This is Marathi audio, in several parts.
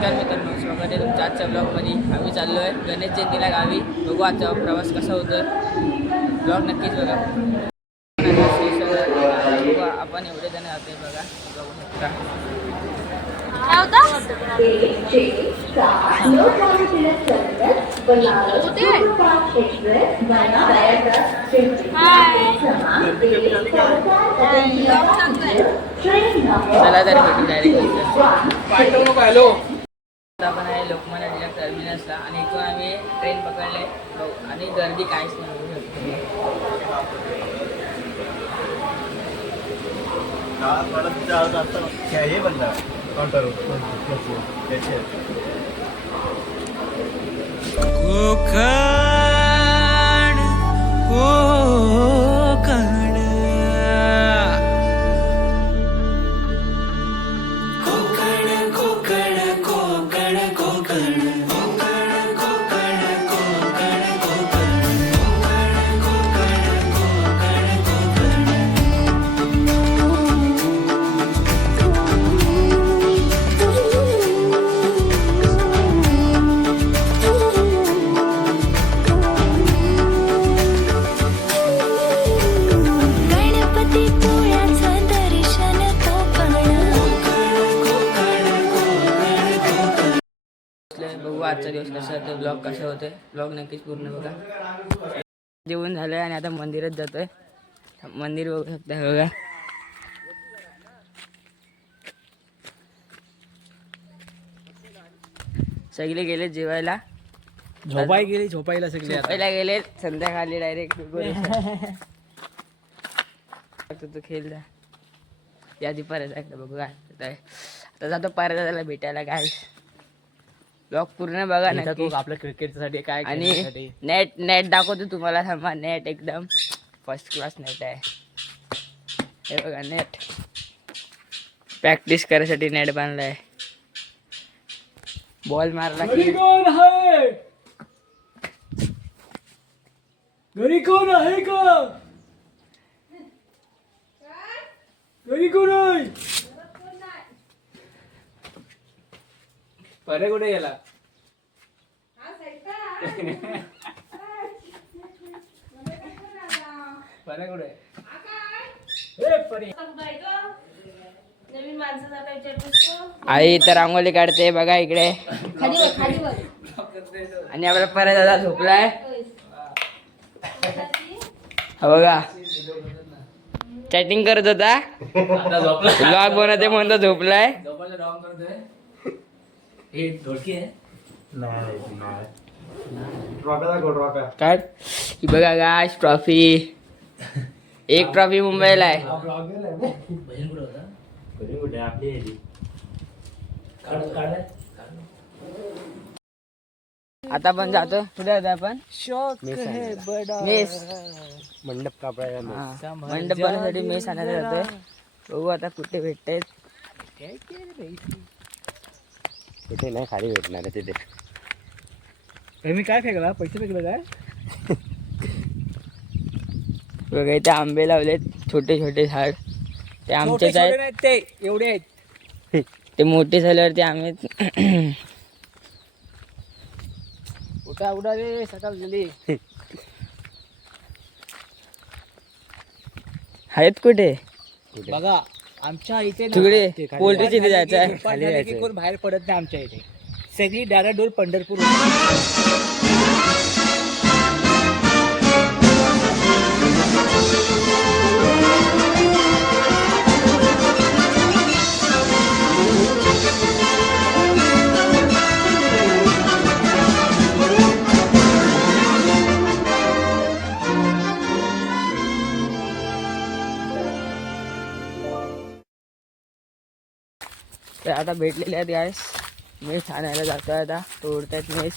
नमस्कार मित्रांनो, स्वागत आहे तुमच्या आजच्या ब्लॉगमध्ये. आम्ही चाललो आहे गणेश जयंतीला गावी. बघू आजचा प्रवास कसा होतो. ब्लॉग नक्कीच बघा. आपण एवढे जण आहोत बघा, बघू शकता. चला तर भेटू डायरेक्ट. आपण आहे लोकमान्य टिळक टर्मिनसला आणि इथून आम्ही ट्रेन पकडले आणि गर्दी काहीच नाही होऊ शकते. बघू आजचा दिवस कसा होते, ब्लॉग कसे होते. ब्लॉग नक्कीच पूर्ण बघा. जेवण झालंय आणि आता मंदिरात जातोय. मंदिर बघू शकता बघा. सगळे गेले जेवायला, झोपायला गेले. संध्याकाळी डायरेक्ट तो खेळ यादी परत बघू काय आता जातो परत भेटायला. काय ब्लॉग पूर्ण बघा ना. आपल्या क्रिकेटसाठी काय आणि नेट दाखवतो तुम्हाला. थांबा, नेट एकदम फर्स्ट क्लास नेट आहे. हे बघा, नेट प्रॅक्टिस करायसाठी नेट बांधलाय. बॉल मारला की घरी कोण आहे का? घरी कोण आहे? परे कुठे गेला? परे कुठे? आई तर रांगोली काढते बघा इकडे. आणि आपला परत दादा झोपलाय बघा. चॅटिंग करत होता, ब्लॉग बनवते म्हणतो झोपलाय. काय बघा गाश, ट्रॉफी. एक ट्रॉफी मुंबईला आहे. आता पण जातो. कुठे जातो आपण? मेस मंडप कापायला. मंडप बनवण्यासाठी मेस आणायला जातोय. बघू आता कुठे भेटतायत. तिथे नाही, खाली भेटणार आहे तिथे. मी काय फेकला? पैसे फेकलं काय? बघा इथे आंबे लावलेत, छोटे छोटे झाड. ते आमचेच आहेत. ते एवढे आहेत. ते मोठे झाल्यावरती आम्ही उठा रे, सकाळ झाली. आहेत कुठे बघा आमच्या इथे तिकडे पोल्ट्रीच्या इथे जायचं आहे. कोण बाहेर पडत नाही आमच्या इथे. सगळी डायरेक्ट डोर पंढरपूर. तर आता भेटलेले आहेत गायस. मेस आणायला जातोय आता. तोडतायत मेस.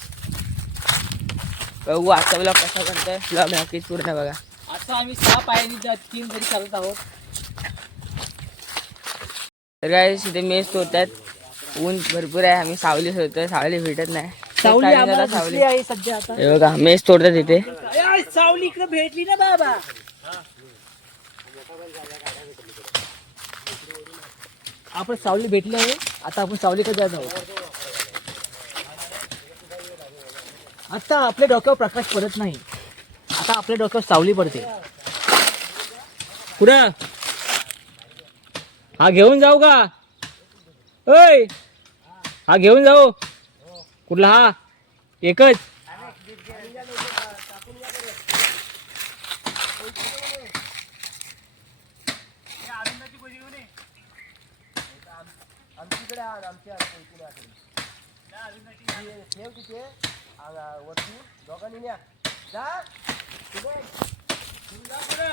बघू आजचा ब्लॉग कसा बनतोय. ब्लॉग नक्कीच पूर्ण बघा. आता आम्ही 6 पायानी 3 घरी चालत आहोत. तर गायस इथे मेस तोडतात. ऊन भरपूर आहे. आम्ही सावलीच होतोय, सावली भेटत नाही. सावली आहे सध्या. आता हे बघा मेस तोडतात इथे. सावली इकडे भेटली ना बाबा. आपण सावली भेटली आहे. आता आपण सावलीकडे जात आहोत. आता आपल्या डोक्यावर प्रकाश पडत नाही, आता आपल्या डोक्यावर सावली पडते. कुठं हा घेऊन जाऊ का? ओय हा घेऊन जाऊ. कुठला हा? एकच.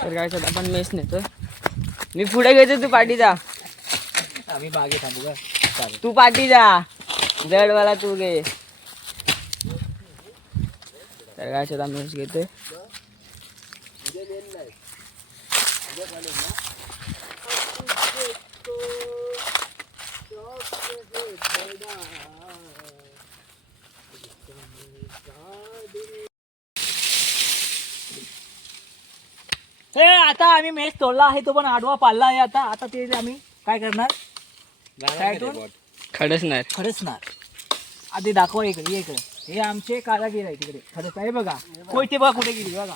तर काय आपण मेस नेतो. मी पुढे घेतो, तू पाठी जा. आम्ही मागे थांबू का? चालेल. तू पाठी जा, जडवाला तू घे. तर काय आता मेस घेतोय. हे आता आम्ही मेस तोडला आहे, तो पण आडवा पाळला आहे. आता आता ते आम्ही काय करणार? खडसणार. खरचणार. आधी दाखवा इकडे, इकडे हे आमचे कारागीर आहे. तिकडे खरंच आहे बघा. कोयते बघा कुठे गेली बघा.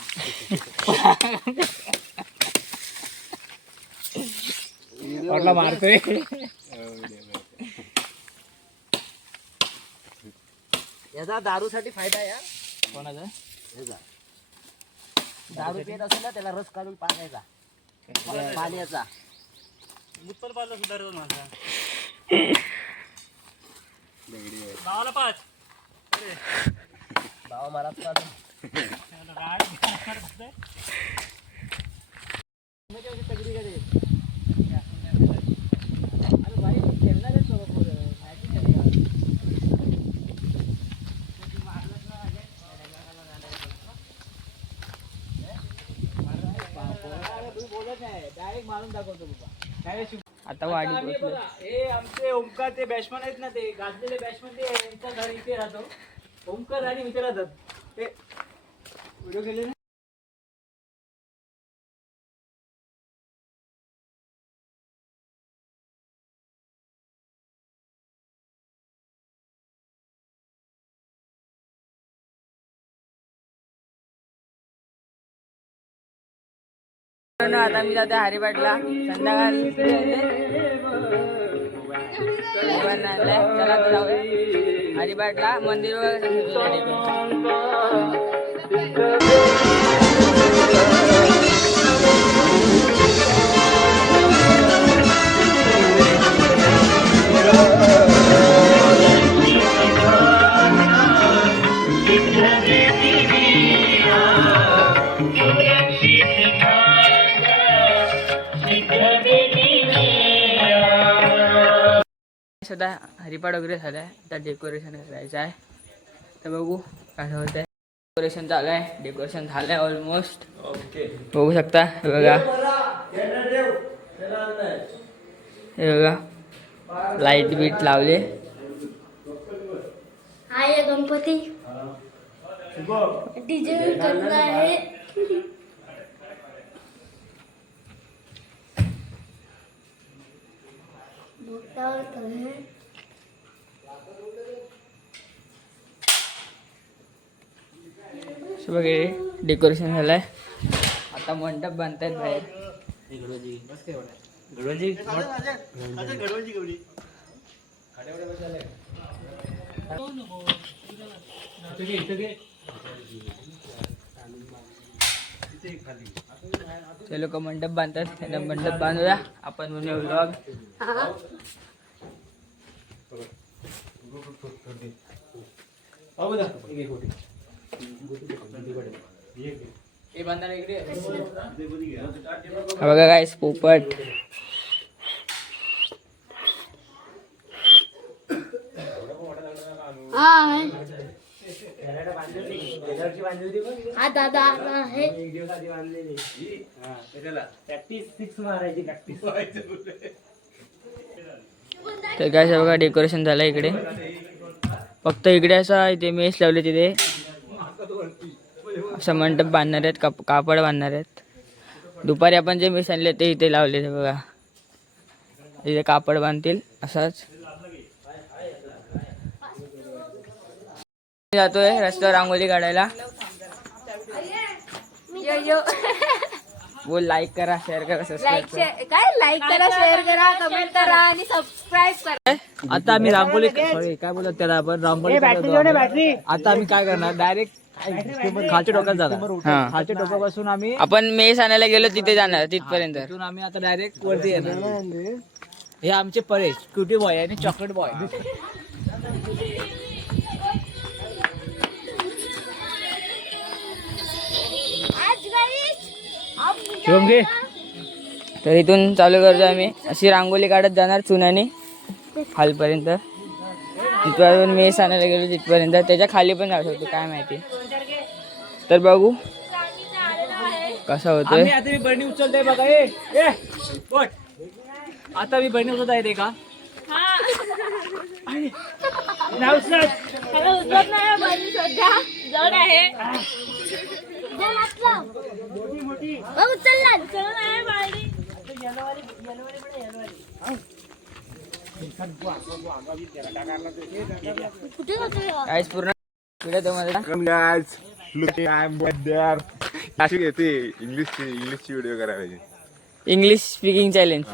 ऑटला मारतोय. याचा दारूसाठी फायदा आहे. कोणाचा? दारू पित असेल ना, त्याला रस काढून पाण्याचा, पाण्याचा. भावा मला डायरेक्ट मारून दाखवतो बाबा. आता वाढी पोहोचलो. हे आमचे ओमकार ते बॅट्समन आहेत ना, ते गाजलेले बॅट्समन, ते यांचा घर इथे राहतो. ओमकार आणि इथे राहतात. ते व्हिडिओ केले ना. आता मी जाते हरिपाटला. संध्याकाळी चला तर जाऊया हरिपाटला. मंदिर सध्या हरिपाठ वगैरे झालं आहे. आता डेकोरेशन करायचं आहे. तर बघू काय होत आहे. डेकोरेशन चालू आहे. डेकोरेशन झालं आहे ऑलमोस्ट. बघू शकता. हे बघा, हे बघा लाईट बीट लावले. हाय गणपती डीजे करना है. वगैरे डेकोरेशन झालंय. आता मंडप बांधतायत बाहेर. ते लोक मंडप बांधतात. त्यांना मंडप बांधूया. आपण म्हणूया व्लॉग. हा बघा काय पोपट. हा दादा आहे. तर काय बघा डेकोरेशन झालं इकडे. फक्त इकडे असा इथे मेस लावले. तिथे असं मंडप बांधणार आहेत. कापड बांधणार आहेत. दुपारी आपण जे मेस आणले ते इथे लावले. बघा इथे कापड बांधतील असाच. जातोय रस्त्यावर रांगोली काढायला. बोल लाईक करा, शेअर करा, सबस्क्राईब करा. काय लाईक करा, शेअर करा, कमेंट करा आणि सबस्क्राईब करा. आता आम्ही रांगोली सॉरी काय बोलत त्याला आपण रांगोली काढतो. आता आम्ही काय करणार डायरेक्ट खालच्या टोकात जाणार. हा. खालच्या टोकापासून आम्ही आपण मेस आणायला गेलो तिथे जाणार तिथपर्यंत. तिथून आम्ही आता डायरेक्ट वरती येणार. हे आमचे परेश क्युटी बॉय आणि चॉकलेट बॉय. शिवमगे तर इथून चालू करतो आम्ही. अशी रांगोली काढत जाणार चुन्याने खालपर्यंत. तिथपर्यंत मेस आणायला गेलो तिथपर्यंत. त्याच्या खाली पण जाऊ शकतो काय माहिती. तर बघू कसा होतोय. आम्ही आता मी बरणी उचलतोय बघा. ए बोट आता मी बरणी उचलता येते का? नाही उचलत. उचलत नाही बाजू सध्या जड आहे. उचलला नाही बाळडी. कुठे जातोय? काहीच पूर्ण व्हिडिओ तुम्हाला guys, look, I'm there. अशी घेते इंग्लिशची व्हिडिओ करायची. English speaking challenge.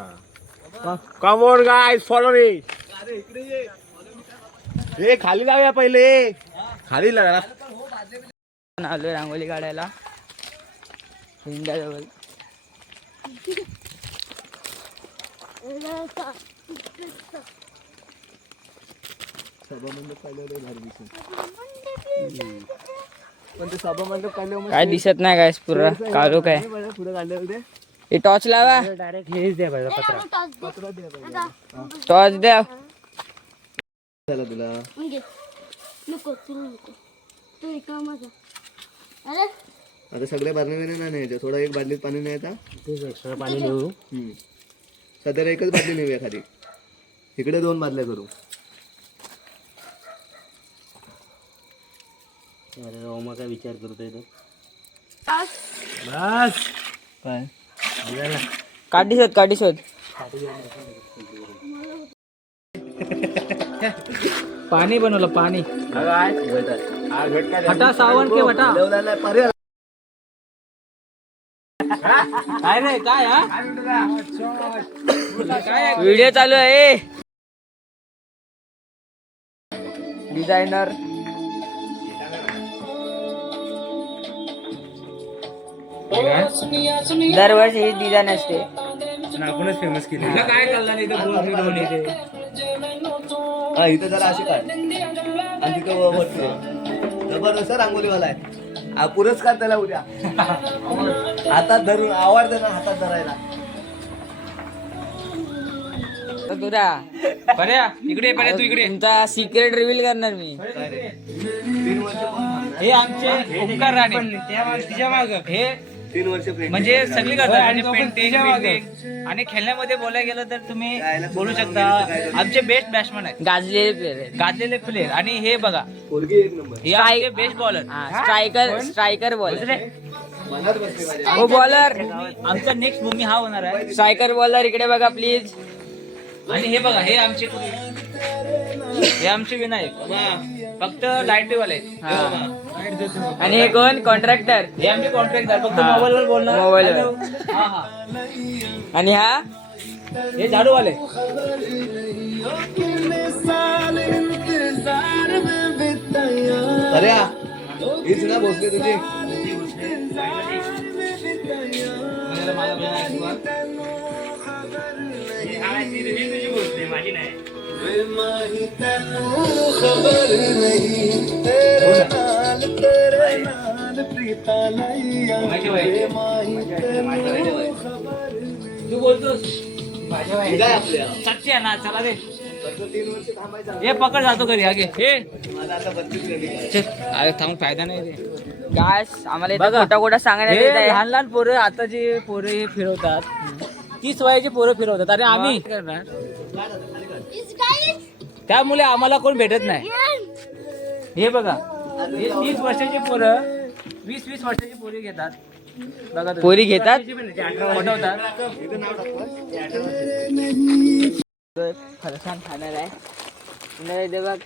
Come on guys, follow me. हे खाली जाऊया पहिले. खाली लागणार. आलोय रांगोली काढायला हिंडाजवळ. काय दिसत नाही काय पूर्ण काळोख आहे. हे टॉर्च लावा. डायरेक्ट हेच द्या पाहिजे पत्रा. टॉर्च द्या. नको तुला नको तू रिकामा जा. अरे आता सगळ्या बादल्या नाही न्यायच्या. थोडा एक बादलीत पाणी न्यायचा. तेच एक्स्ट्रा पाणी नेऊ. सध्या एकच बादली नेऊया खाली. इकडे 2 बादल्या करू. अरे ओमा काय विचार करतोय तो. बस काय काठी शोध काठी शोध. पाणी बनवलं पाणी. हटा सावन के हटा. काय रे काय हा व्हिडिओ चालू आहे. डिझायनर दरवर्षी ही डिझाईन असते. आपणच फेमस केली. काय कळलं नाही इथं बोल बिल होणे ते. हा इथं जरा अशी काढ. आणि तिथं वरती जबरदस्त रांगोलीवाला आहे. हा पुरस्कार त्याला उद्या. हातात धरून आवडते ना हातात धरायला. तुरा पर्या इकडे पर्या तू इकडे. तुमचा सिक्रेट रिव्हील करणार मी. 3 वर्ष हे आमचे ओंकार राणे तिच्या माग हे 3 वर्ष प्रेग्नेंट. म्हणजे सगळी करतात. आणि पेंटिंग आणि खेळण्यामध्ये बोलायला गेलं तर तुम्ही बोलू शकता. आमचे बेस्ट बॅट्समन आहेत. गाजलेले प्लेअर आहेत. गाजलेले प्लेअर. आणि हे बघा पोरगी 1 नंबर. हे आमचे बेस्ट बॉलर. Striker bowler. मनात बसली पाहिजे. हो बॉलर. आमचा नेक्स्ट भूमी हा होणार आहे. स्ट्रायकर बॉलर इकडे बघा प्लीज. आणि हे बघा हे आमचे विनायक फक्त लाईट वाले. आणि हे कोण कॉन्ट्रॅक्टर. हे आमचे कॉन्ट्रॅक्टर फक्त मोबाईल वर बोलणार. मोबाईलवर. हा हा. आणि हा हे झाडू वाले. अरे हीच ना भोसले तुझी. तू बोलतोस काय आपल्या सच्ची आहे ना. चला रे 3 वर्ष थांबायचं. हे पकड जातो घरी आगे. हे माझा आता 32 रनिंग. अरे थांब फायदा नाही रे. काय आम्हाला इथे बघा. खोटा खोटा सांगण्यात हे येत आहे. लहान लहान पोरं आता जे पोरं हे फिरवतात 30 वयाची पोरं फिरवतात. अरे आम्ही करणार त्यामुळे आम्हाला कोण भेटत नाही. हे बघा हे 30 वर्षाची पोरं 20-20 वर्षाची पोरी घेतात. बघा तुम्ही. पोरी घेतात. पटवतात. फरसाण खाणार आहे. पुन्हा इथे बघ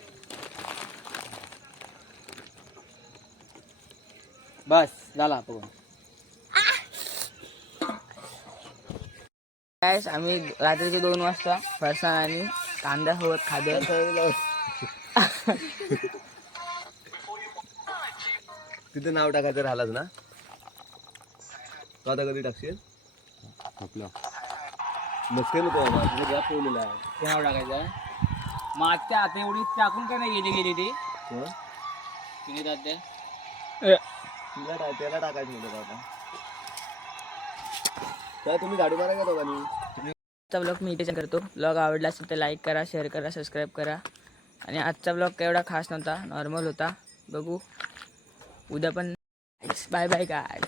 बस झाला आपण. Guys, आम्ही रात्रीचे 2 वाजता फरसाण आणि कांदा सोबत खाद्य. तिथे नाव टाकायचं राहिलाच ना, तो आता कधी टाकशील? नसते नको बाबा, तुझं गॅप ठेवलेला आहे. ते नाव टाकायचं. मग आत्या आता एवढी टाकून का नाही गेली ती हं? तिने आत्या. त्याला टाकायचं नव्हतं आता. तर तुम्ही गाडी मारा का दोघांनी? आजचा ब्लॉग मी इथे करतो. ब्लॉग आवडला असेल तर लाईक करा, शेअर करा, सबस्क्राईब करा. आणि आजचा ब्लॉग काही एवढा खास नव्हता, नॉर्मल होता. बघू उद्या पण. Bye bye guys.